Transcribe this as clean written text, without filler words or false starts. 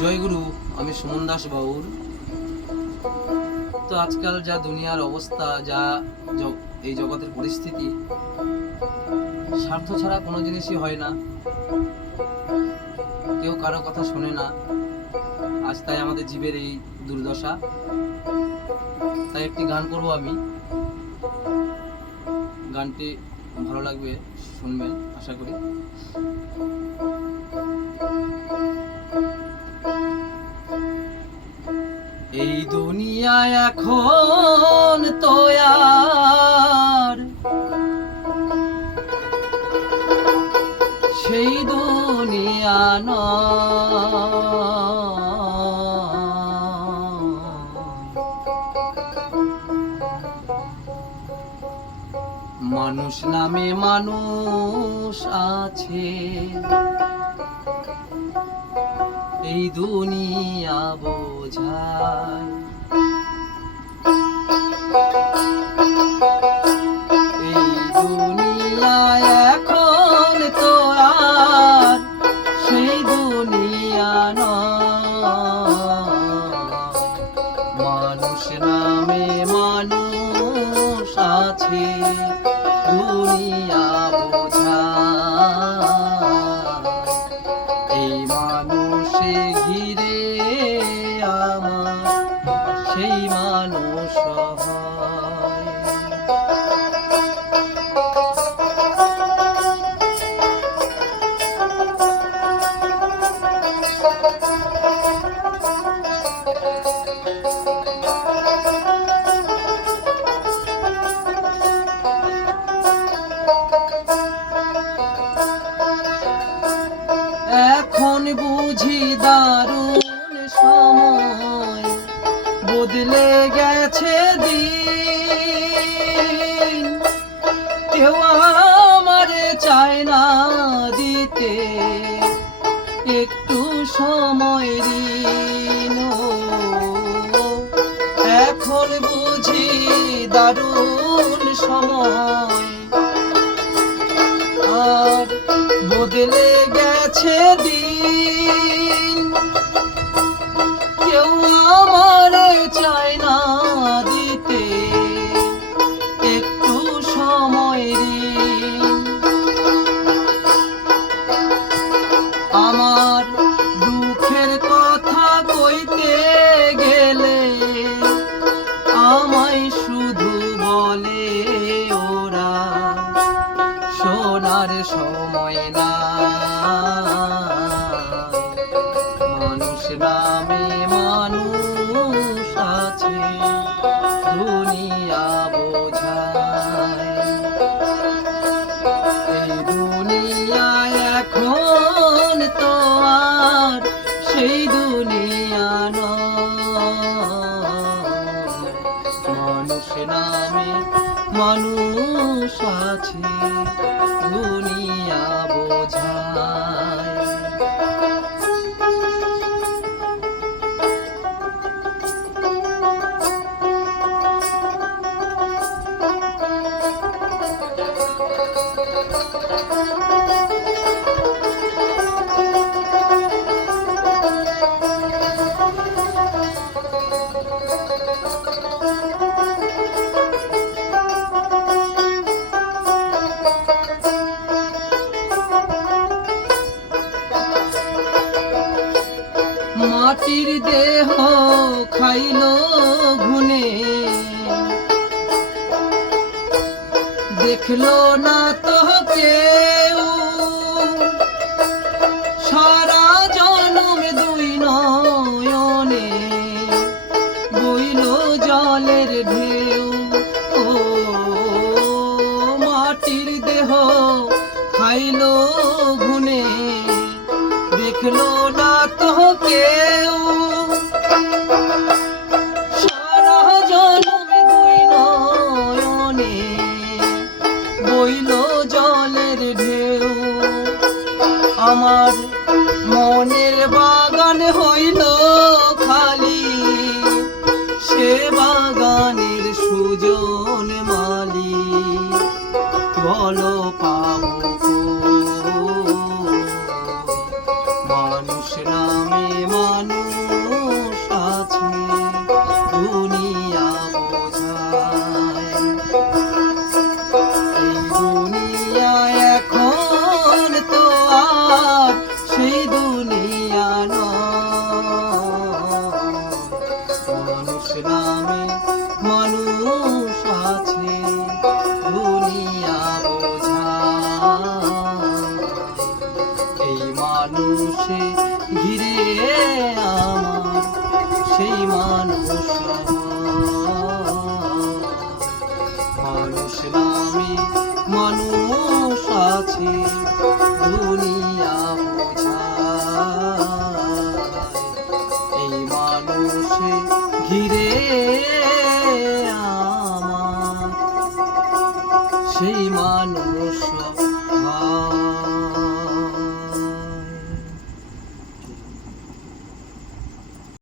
জয়গুরু। আমি সুমন দাস বাউর। তো আজকাল যা দুনিয়ার অবস্থা, যা এই জগতের পরিস্থিতি, স্বার্থ ছাড়া কোনো জিনিসই হয় না, কেউ কারো কথা শোনে না। আজ তাই আমাদের জীবের এই দুর্দশা। তাই একটি গান করব আমি। গানটি ভালো লাগবে, শুনবেন আশা করি। এই দুনিয়ায় এখন তো আর সেই দুনিয়া মানুষ নামে মানুষ আছে, এই দুনিয়া বোঝায়। এই দুনিয়ায় এখন তো আর সেই দুনিয়া মানুষ নামে মানুষ আছে, দুনিয়া বোঝায়। এই মানুষে ঘিরে আমার সেই মানুষ হয়। এখন বুঝি দারুণ সময়, বদলে গেছে দিন। কেউ আমারে চায় না দিতে একটু সময় ঋণ। এখন বুঝি দারুণ সময়, আর বদলে গেছে দিন। কেউ আমারে চায় না দিতে একটু সময় ঋণ। আমার দুঃখের কথা কইতে গেলে আমায় শুধু বলে ওরা শোনার সময় না। মানুষ নামে মানুষ আছে, দুনিয়া বোঝায়। এই দুনিয়ায় এখন তো আর সেই দুনিয়া মানুষ নামে মানুষ আছে, দুনিয়া বোঝায়। মাটির দেহ খাইলো ঘুনে, দেখলো না তো কেউ। সারা জনম দুই নয়নে বইল জলের ঢেউ। ও মাটির দেহ খাইলো ঘুনে, দেখলো না তো কেউ। সারা জনম দুই নয়নে বইল জলের ঢেউ। আমার মনের বাগান হইল খালি, সে বাগানের সুজন মালি বলো পাবো। মানুষ নাম নামে মানুষ আছে দুনিয়া বোঝায়। এই দুনিয়ায় এখন তো আর সেই দুনিয়া নয়। মানুষ নামে মানুষ আছে দুনিয়া বোঝায়। এই মানুষে ঘিরে আমার সেই মানুষ মানুষ নামে মানুষ আছে।